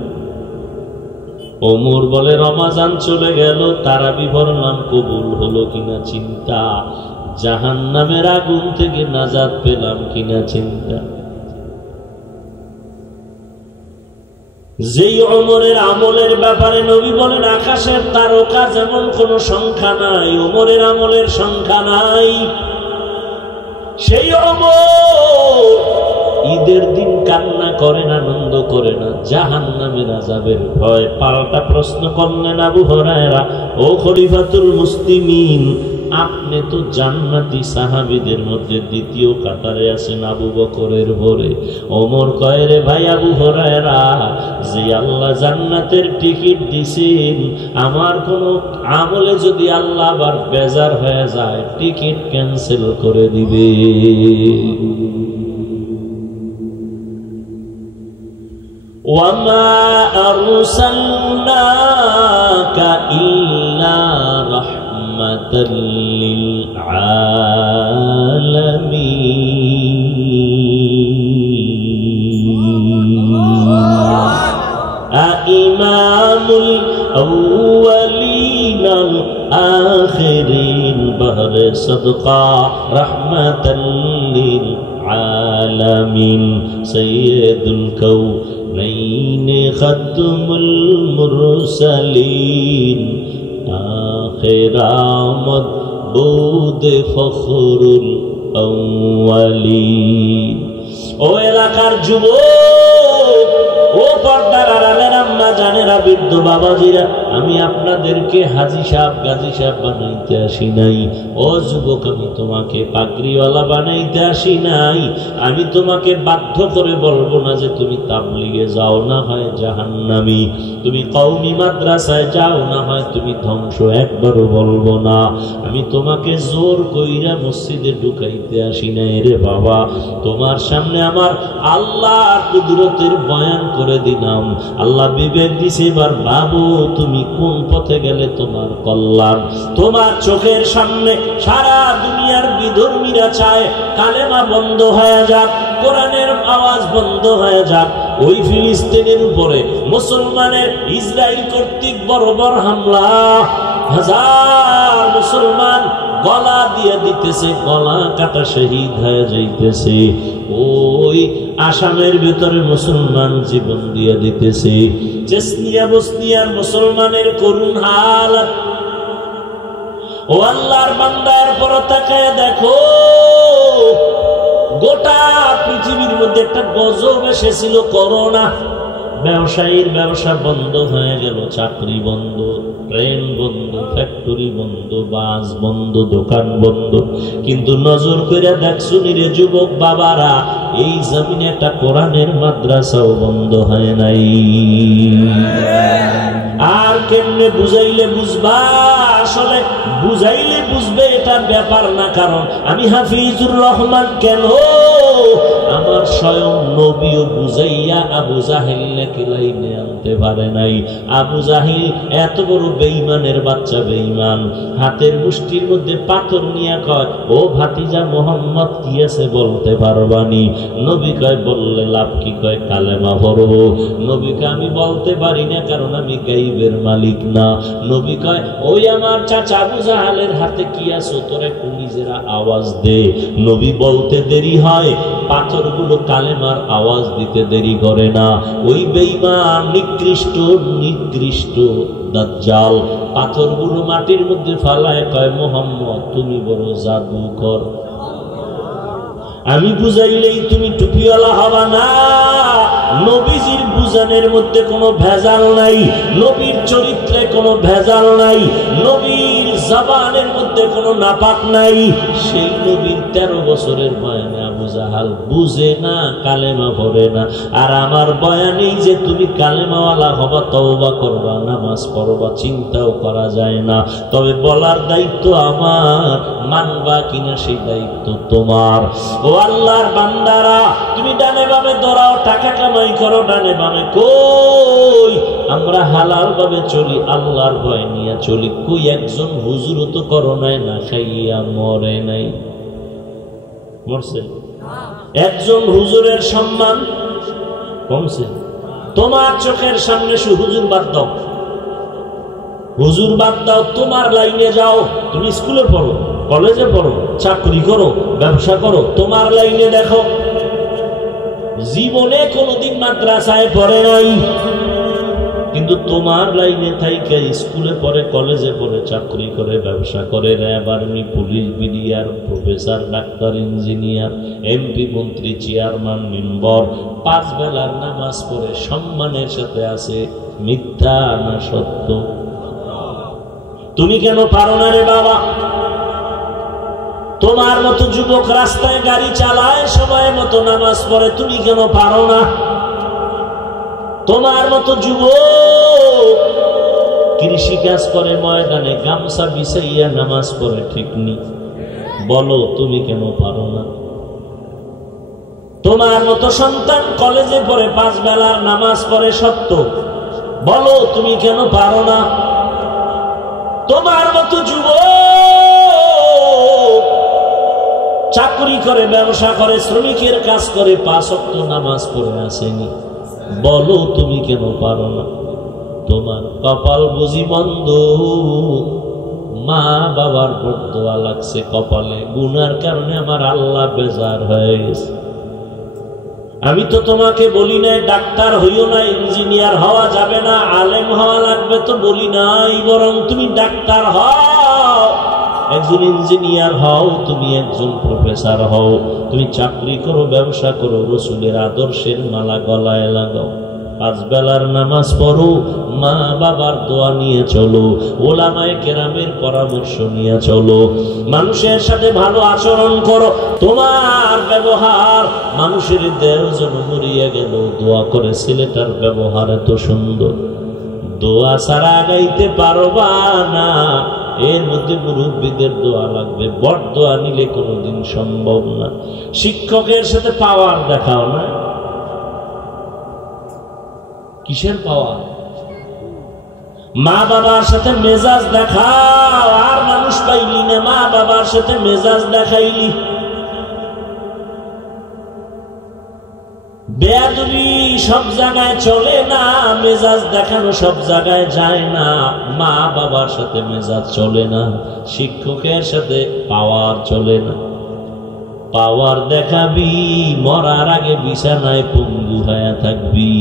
ওমর বলে, রমজান চলে গেল, তারাবি পড়লাম, কবুল হলো কিনা চিন্তা, জাহান্নামের আগুন থেকে নাজাত পেলাম কিনা চিন্তা। যেই ওমরের আমলের ব্যাপারে নবী বলেন, আকাশের তারকা যেমন কোন সংখ্যা নাই, ওমরের আমলের সংখ্যা নাই। সেই ওমর ঈদের দিন কান্না করেন, আনন্দ করে না, জাহান্নামের আযাবের ভয়। পাল্টা প্রশ্ন করলেন আবু হুরায়রা, ও খলিফাতুল মুসলিমিন, আপনি তো জান্নাতি সাহাবীদের মধ্যে দ্বিতীয় কাতারে আছেন, আবু বকরের পরে। ওমর কয়, রে ভাই আবু হুরায়রা, যে আল্লাহ জান্নাতের টিকিট দিছেন, আমার কোন আমলে যদি আল্লাহ আবার বেজার হয়ে যায়, টিকিট ক্যান্সেল করে দিবে। وما أرسلناك إلا رحمة للعالمين إمام الأولين الآخرين بهر صدقة رحمة للعالمين سيد الكونين ختم المرسلين آخر آمد بود فخر الأولين ও এলাকার যুবক, ও পর্দার আড়ালের আম্মা জানেরা, বৃদ্ধ বাবাজিরা, আমি আপনাদেরকে হাজী সাহেব গাজী সাহেব বানাইতে আসি নাই। ও যুবক, আমি তোমাকে পাগড়িওয়ালা বানাইতে আসি নাই। আমি তোমাকে বাধ্য করে বলবো না যে তুমি তাবলিগে যাও, না হয় জাহান্নামী, তুমি কওমি মাদ্রাসায় যাও, না হয় তুমি ধ্বংস, একবারও বলবো না। আমি তোমাকে জোর কইরা মসজিদে ঢুকাইতে আসি নাই রে বাবা। তোমার সামনে আমার আল্লাহর কুদরতের বয়ান করে দিলাম। আল্লাহ বিবেক দিছে, এবার বাবু তুমি কোন পথে গেলে তোমার কল্যাণ। তোমার চোখের সামনে সারা দুনিয়ার বিধর্মীরা চায় কালেমা বন্ধ হয়ে যাক, কোরআনের আওয়াজ বন্ধ হয়ে যাক। ওই ফিলিস্তিনের উপরে মুসলমানের ইসরায়েল কর্তৃক বর্বর হামলা, হাজার মুসলমান গলা দিয়ে দিতেছে, গলা কাটা শহীদ হয়ে যাইতেছে। ওই আসামের ভিতরে মুসলমান জীবন দিয়ে দিতেছে। চেচনিয়া বসনিয়ার মুসলমানের করুণ হালাত। ও আল্লাহর বান্দার পর তাকায় দেখো, গোটা পৃথিবীর মধ্যে একটা গজব এসেছিল, করোনা। ব্যবসায়ীর ব্যবসা বন্ধ হয়ে গেল, চাকরি বন্ধ, ট্রেন বন্ধ, ফ্যাক্টরি বন্ধ, বাস বন্ধ, দোকান বন্ধ। কিন্তু নজর করে দেখছো রে যুবক বাবারা, এই জমিনে একটা কোরআনের মাদ্রাসাও বন্ধ হয় নাই। আর কেমনে বুঝাইলে বুঝবা? আসলে বুঝাইলে বুঝবে এটা ব্যাপার না। কারণ আমি হাফিজুর রহমান, কেন আমার স্বয়ং নবীও বুঝাইয়া আবু জাহিলকে লাইনে আনতে পারে নাই। আবু জাহিল এত বড় বেঈমানের বাচ্চা, বেঈমান, হাতের মুষ্টির মধ্যে পাথর নিয়ে কয়, ও ভাতিজা মোহাম্মদ কি আছে বলতে পারবানি? নবী কয়, বললে লাভ কি? কয়, কালেমা পড়বো। নবীকে আমি বলতে পারি না, কারণ আমি গাইবের মালিক না। নবী কয়, ওই আমার চাচা আবু জাহালের হাতে কি আছো, তোর একটু নিজেরা আওয়াজ দে। নবী বলতে দেরি হয়, পাথরগুলো কালেমার আওয়াজ দিতে দেরি করে না। ওই বেঈমান নিকৃষ্ট নিকৃষ্ট দাজ্জাল পাথরগুলো মাটির মধ্যে ফালায়, কয়, মোহাম্মদ তুমি বড় জাদুকর, আমি বুঝাইলেই তুমি টুপিওয়ালা হবা না। নবীজির বুঝানের মধ্যে কোনো ভেজাল নাই, নবীর চরিত্রে কোনো ভেজাল নাই, নবীর জবানের মধ্যে কোনো নাপাক নাই। সেই নবীর 13 বছরের বয়ানে আবু জাহাল বুঝে না, কালেমা পড়ে না। আর আমার বয়ানেই যে তুমি কালেমাওয়ালা হবা, তওবা করবা, নামাজ পড়বা, চিন্তাও করা যায় না। তবে বলার দায়িত্ব আমার, মানবা কিনা সেই দায়িত্ব তোমার। ও আল্লাহর বান্দারা, তুমি ডানে বামে দৌড়াও, টাকা কামাই করো, ডানে বামে কই আমরা হালাল ভাবে চলি, আল্লাহর ভয় নিয়ে চলি। কই একজন হুজুর তো করোনায় না খাইয়া মরে নাই? মরছে? একজন হুজুরের সম্মান কমছে? তোমার চোখের সামনে হুজুর বাদ দাও, হুজুর বাদ দাও, তোমার লাইনে যাও। তুমি স্কুলে পড়ো, কলেজে পড়ো, চাকরি করো, ব্যবসা করো, তোমার লাইনে দেখো। জীবনে কোনোদিন মাদ্রাসায় পড়ে নাই, কিন্তু তোমার লাইনে থাইকে স্কুলে পড়ে, কলেজে পড়ে, চাকরি করে, ব্যবসা করে, RAB, army, police, BDR, professor, doctor, engineer, MP, মন্ত্রী, চেয়ারম্যান, মেম্বার, 5 বেলার নামাজ পড়ে সম্মানের সাথে আছে। মিথ্যা না সত্য? তুমি কেন পারো না রে বাবা? তোমার মতো যুবক রাস্তায় গাড়ি চালায়, সবাই মতো নামাজ পড়ে, তুমি কেন পারো না? তোমার মতো যুবক কৃষি কাজ করে, ময়দানে গামছা বিছাইয়া নামাজ পড়ে, ঠিক নি? বলো তুমি কেন পারো না? তোমার মতো সন্তান কলেজে পড়ে, 5 বেলার নামাজ পড়ে, সত্য, বলো তুমি কেন পারো না? তোমার মতো যুবক চাকরি করে, ব্যবসা করে, শ্রমিকের কাজ করে, 5 ওয়াক্ত নামাজ পড়ে আসেনি, বলো তুমি কেন পারো না? তোমার কপাল বুঝি বন্ধ, মা বাবার বদদোয়া লাগছে কপালে, গুনার কারণে আমার আল্লাহ বেজার হয়ে গেছে। আমি তো তোমাকে বলি নাই ডাক্তার হইও না, ইঞ্জিনিয়ার হওয়া যাবে না, আলেম হওয়া লাগবে, তো বলি নাই। বরং তুমি ডাক্তার হও, একজন ইঞ্জিনিয়ার হও, তুমি একজন প্রফেসর হও, তুমি চাকরি করো, ব্যবসা করো, রসুলের আদর্শের মালা গলায় লাগাও। পাঁচ বেলার নামাজ পড়ো, মা বাবার দোয়া নিয়ে চলো, ওলামায়ে কেরামের পরামর্শ নিয়ে চলো, মানুষের সাথে ভালো আচরণ করো। তোমার ব্যবহার মানুষের দেহ যেন মরিয়া গেল দোয়া করে ছেলেটার ব্যবহার এত সুন্দর, দোয়া ছাড়া গাইতে পারবা না। এর মধ্যে মুরব্বীদের দোয়া লাগবে, বড় দোয়া নিলে কোনোদিন সম্ভব না। শিক্ষকের সাথে পাওয়ার দেখাও না, কিসের পাওয়ার? মা বাবার সাথে মেজাজ দেখাও, আর মানুষ পাইলি না, মা বাবার সাথে মেজাজ দেখাইলি। বেয়াদবি সব জায়গায় চলে না, মেজাজ দেখানো সব জায়গায় যায় না। মা বাবার সাথে মেজাজ চলে না, শিক্ষকের সাথে পাওয়ার চলে না। পাওয়ার দেখাবি, মরার আগে বিছানায় পঙ্গু হয়ে থাকবি।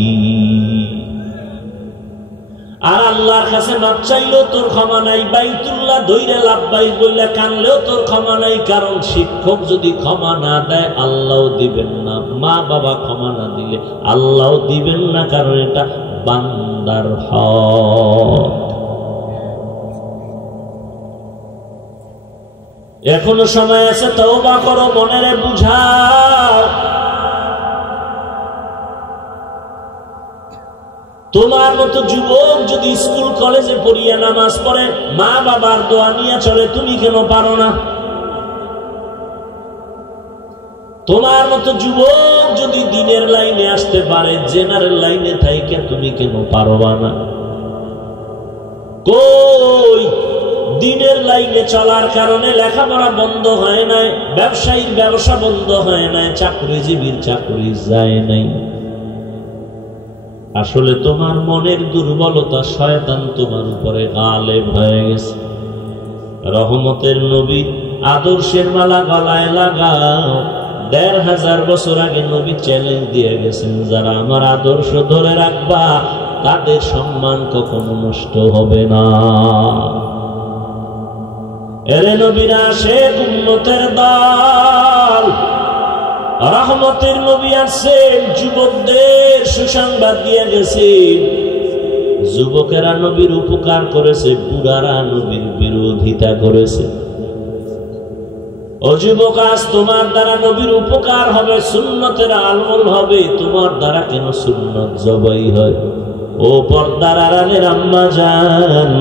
আর আল্লাহর কাছে মাপ চাইলেও তোর ক্ষমা নাই, বাইতুল্লাহ ধইরা লাব্বাইক বইলা কানলেও তোর ক্ষমা নাই। কারণ শিক্ষক যদি ক্ষমা না দেয় আল্লাহও দিবেন না, মা বাবা ক্ষমা না দিলে আল্লাহও দিবেন না, কারণ এটা বান্দার হক। এখনো সময় আছে, তওবা করো, মনেরে বুঝাও। তোমার মতো যুবক যদি স্কুল কলেজে পড়িয়া নামাজ পড়ে, মা বাবার দোয়া নিয়ে চলে, তুমি কেন পারো না? তোমার মতো যুবক যদি দিনের লাইনে আসতে পারে, জেনারেল লাইনে থাইকে তুমি কেন পারবা না? কই দিনের লাইনে চলার কারণে লেখাপড়া বন্ধ হয় নাই, ব্যবসায়ীর ব্যবসা বন্ধ হয় নাই, চাকরিজীবীর চাকরি যায় নাই। আসলে তোমার মনের দুর্বলতা, শয়তান তোমার উপরে গালেব হয়ে গেছে। রহমতের নবী আদর্শের মালা গলায় লাগাও। ১৫০০ বছর আগে নবী চ্যালেঞ্জ দিয়ে গেছেন, যারা আমার আদর্শ ধরে রাখবা তাদের সম্মান কখনো নষ্ট হবে না। এরে নবীরা শেখ উম্মতের দল, রহমতের নবী আছেন, যুবকদের সুসংবাদ দিয়ে গেছে। যুবকেরা নবীর উপকার করেছে, বুড়ারা নবীর বিরোধিতা করেছে। ও যুবক, আজ তোমার দ্বারা নবীর উপকার হবে, সুন্নতের আমল হবে, তোমার দ্বারা কেন সুন্নত জবাই হয়? ও পর্দার আড়ালের আম্মা জান,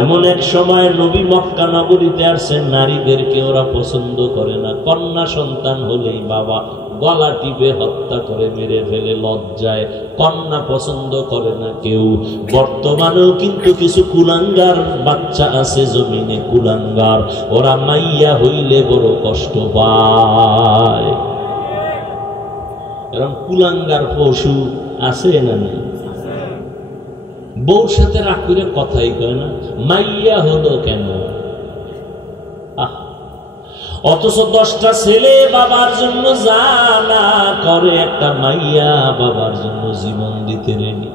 এমন এক সময় নবী মক্কা নগরীতে আসছেন, নারীদেরকে ওরা পছন্দ করে না। কন্যা সন্তান হলেই বাবা গলা টিপে হত্যা করে মেরে ফেলে লজ্জায়, কন্যা পছন্দ করে না কেউ। বর্তমানেও কিন্তু কিছু কুলাঙ্গার বাচ্চা আছে জমিনে, কুলাঙ্গার, ওরা মাইয়া হইলে বড় কষ্ট পায়। এরকম কুলাঙ্গার পশু আছে না নাই? বউর সাথে রাগ করে কথাই কয় না, মাইয়া হলো কেন? অথচ 10টা ছেলে বাবার জন্য জানা করে, একটা মাইয়া বাবার জন্য জীবন দিতে রেডি।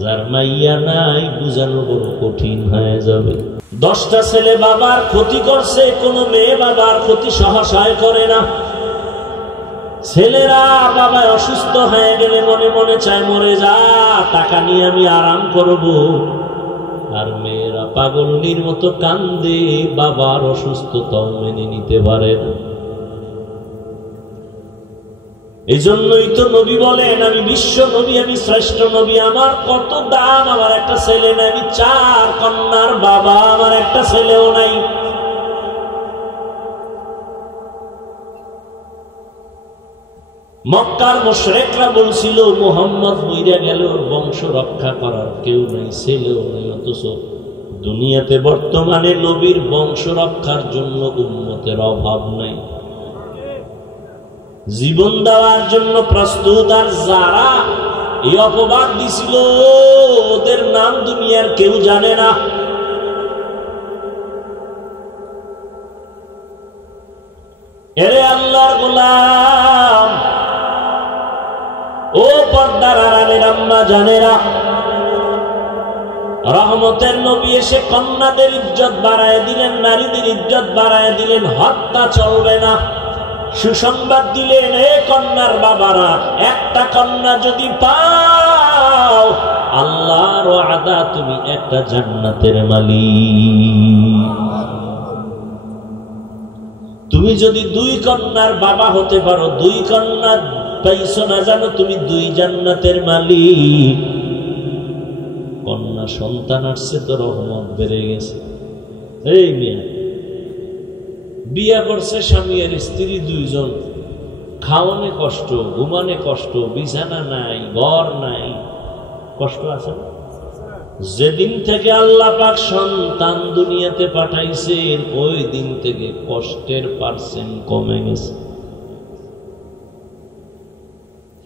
যার মাইয়া নাই বুঝানো বড় কঠিন হয়ে যাবে। 10টা ছেলে বাবার ক্ষতি করছে, কোনো মেয়ে বাবার ক্ষতি সহসায় করে না। ছেলেরা বাবা অসুস্থ হয়ে গেলে মনে মনে চায় মরে যা, টাকা নিয়ে আমি আরাম করব। আর মেয়েরা পাগলনির মতো কান্দে, বাবার অসুস্থতাও মেনে নিতে পারে না। এই জন্যই তো নবী বলেন, আমি বিশ্ব নবী, আমি শ্রেষ্ঠ নবী, আমার কত দাম, আমার একটা ছেলে নাই, আমি 4 কন্যার বাবা, আমার একটা ছেলেও নাই। মক্কার মুশরিকরা বলছিল মুহাম্মদ মইরা গেল, ওর বংশ রক্ষা করার কেউ নাই, ছেলেও নাই। অথচ দুনিয়াতে বর্তমানে নবীর বংশ রক্ষার জন্য উম্মতের অভাব নাই, জীবন দেওয়ার জন্য প্রস্তুত। আর যারা এই অপবাদ দিছিল, ওদের নাম দুনিয়ার কেউ জানে না। এরে আল্লাহর গোলাম, ও পর্দার আড়ালের আম্মা জানেরা, রহমতের নবী এসে কন্যাদের ইজ্জত বাড়ায় দিলেন, নারীদের ইজ্জত বাড়ায় দিলেন। হত্যা চলবে না, সুসংবাদ দিলেন, হে কন্যার বাবারা, একটা কন্যা যদি পাও আল্লাহর ওয়াদা তুমি একটা জান্নাতের মালিক। তুমি যদি 2 কন্যার বাবা হতে পারো, 2 কন্যা পাইছো না জানো, তুমি 2 জান্নাতের মালিক। কন্যা সন্তান আসছে তো রহমত বেড়ে গেছে। এই মিয়া বিয়া করছে স্বামী আর স্ত্রী 2 জন, খাওয়ানে কষ্ট, ঘুমানে কষ্ট, বিছানা নাই, ঘর নাই, কষ্ট আছে। যেদিন থেকে আল্লাহ পাক সন্তান দুনিয়াতে পাঠাইছেন ওই দিন থেকে কষ্টের পার্সেন্ট কমে গেছে।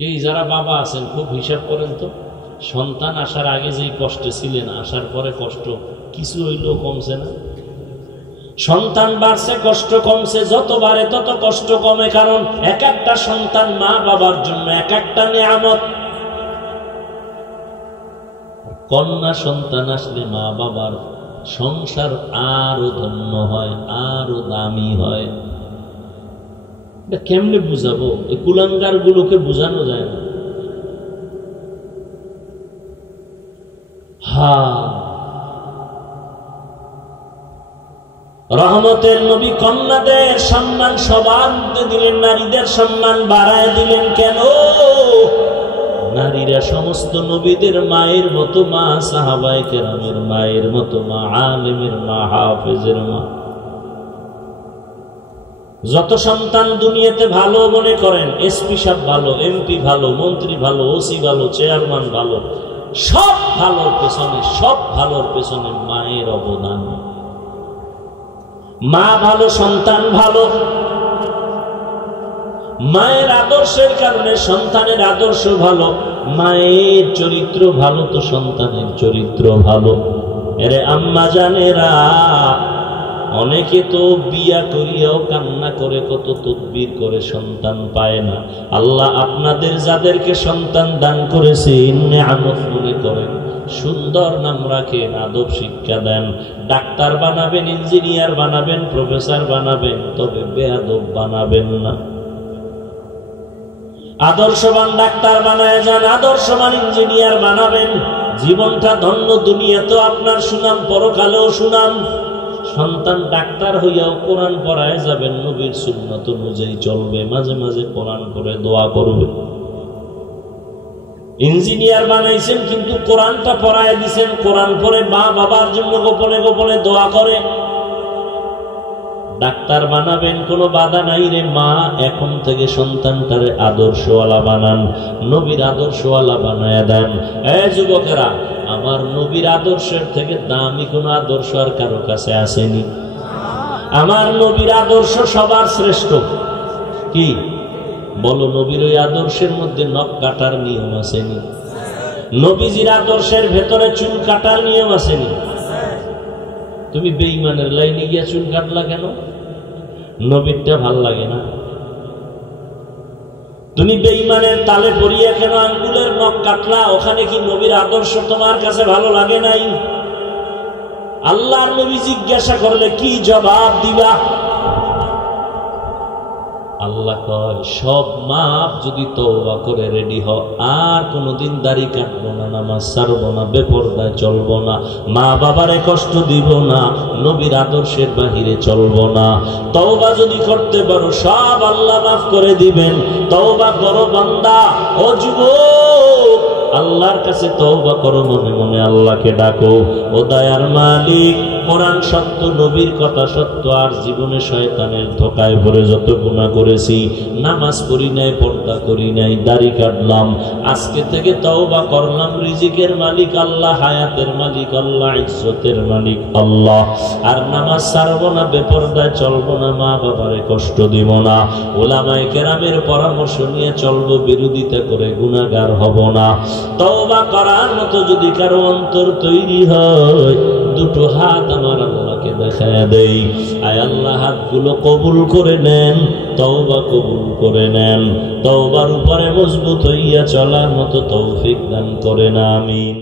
এই যারা বাবা আছেন খুব হিসাব করেন তো, সন্তান আসার আগে যেই কষ্টে ছিলেন, আসার পরে কষ্ট কিছু হইলেও কমছে না? সন্তান বাড়ছে, কষ্ট কমছে, যত বাড়ে তত কষ্ট কমে, কারণ এক একটা সন্তান মা বাবার জন্য এক একটা নিয়ামত। কন্যা সন্তান আসলে মা বাবার সংসার আরো ধন্য হয়, আরো দামি হয়। এটা কেমনে বুঝাবো? এই কুলাঙ্গার গুলোকে বুঝানো যায় না। রহমতের নবী কন্যাদের সম্মান সবার মধ্যে দিলেন, নারীদের সম্মান বাড়ায় দিলেন। কেন? নারীরা সমস্ত নবীদের মায়ের মতো মা, সাহাবায়ে কেরামের মায়ের মতো মা, আলেমের মা, হাফেজের মা। যত সন্তান দুনিয়াতে ভালো মনে করেন, এসপি সাহেব ভালো, এমপি ভালো, মন্ত্রী ভালো, ওসি ভালো, চেয়ারম্যান ভালো, সব ভালোর পেছনে, সব ভালোর পেছনে মায়ের অবদান। মা ভালো, সন্তান ভালো। মায়ের আদর্শের কারণে সন্তানের আদর্শ ভালো, মায়ের চরিত্র ভালো তো সন্তানের চরিত্র ভালো। এরে আম্মা জানেরা, অনেকে তো বিয়া করিয়াও কান্না করে, কত তদবির করে, সন্তান পায় না। আল্লাহ আপনাদের যাদেরকে সন্তান দান করেছেন নিয়ামত মনে করেন, সুন্দর নাম রাখেন, আদব শিক্ষা দেন। ডাক্তার বানাবেন, ইঞ্জিনিয়ার বানাবেন, প্রফেসর বানাবেন, তবে বেয়াদব বানাবেন না। আদর্শবান ডাক্তার বানায় যান, আদর্শবান ইঞ্জিনিয়ার বানাবেন, জীবনটা ধন্য। দুনিয়া তো আপনার সুনাম, পরকালেও সুনাম। সন্তান ডাক্তার হইয়াও কোরআন পড়ায় যাবেন, নবীর সুন্নাত অনুযায়ী চলবে, মাঝে মাঝে কোরআন করে দোয়া করবে। ইঞ্জিনিয়ার বানাইছেন কিন্তু কোরআনটা পড়ায় দিছেন, কোরআন পড়ে মা বাবার জন্য গোপনে গোপনে দোয়া করে। ডাক্তার বানাবেন, কোনো বাধা নাই রে মা, এখন থেকে সন্তানটারে আদর্শওয়ালা বানান, নবীর আদর্শওয়ালা বানায় দেন। যুবকেরা, আমার নবীর আদর্শের থেকে দামি কোন আদর্শ আর কারো কাছে আসেনি। আমার নবীর আদর্শ সবার শ্রেষ্ঠ। কি বলো? নবীর ওই আদর্শের মধ্যে নখ কাটার নিয়ম আসেনি? নবীজির আদর্শের ভেতরে চুল কাটার নিয়ম আসেনি? তুমি বেঈমানের লাইনে গিয়া চুল কাটলা কেন? নবীরটা ভাল লাগে না? তুমি বেঈমানের তালে পড়িয়া কেন আঙ্গুলের নখ কাটলা? ওখানে কি নবীর আদর্শ তোমার কাছে ভালো লাগে নাই? আল্লাহর নবী জিজ্ঞাসা করলে কি জবাব দিবা? আল্লাহ কয়, সব মাপ যদি তওবা করে রেডি হও, আর কোনোদিন দাড়ি কাটবো না, নামাজ ছাড়বো না, বেপরদায় চলবো না, মা বাবারে কষ্ট দিব না, নবীর আদর্শের বাহিরে চলবো না। তওবা যদি করতে পারো, সব আল্লাহ মাফ করে দিবেন। তওবা করো বান্দা, ও যুবক, আল্লাহর কাছে তওবা করো, মনে মনে আল্লাহকে ডাকো। ও দয়ার মালিক, কোরআন সত্য, নবীর কথা সত্য, আর জীবনে শয়তানের ধোকায় পড়ে যত গুনাহ করেছি, নামাজ পড়ি নাই, পর্দা করি নাই, দাড়ি কাটলাম, আজকে থেকে তওবা করলাম। রিজিকের মালিক আল্লাহ, হায়াতের মালিক আল্লাহ, ইজ্জতের মালিক আল্লাহ। আর নামাজ ছাড়বো না, বেপরদায় চলবো না, মা বাবারে কষ্ট দিব না, ওলামায়ে কেরামের পরামর্শ নিয়ে চলবো, বিরোধিতা করে গুনাহগার হব না। তওবা করার মতো যদি কারো অন্তর তৈরি হয়, দুটো হাত আমার আল্লাহকে দেখায় দেই। আয় আল্লাহ, হাতগুলো কবুল করে নেন, তওবা কবুল করে নেন, তওবার উপরে মজবুত হইয়া চলার মতো তৌফিক দান করেন, আমিন।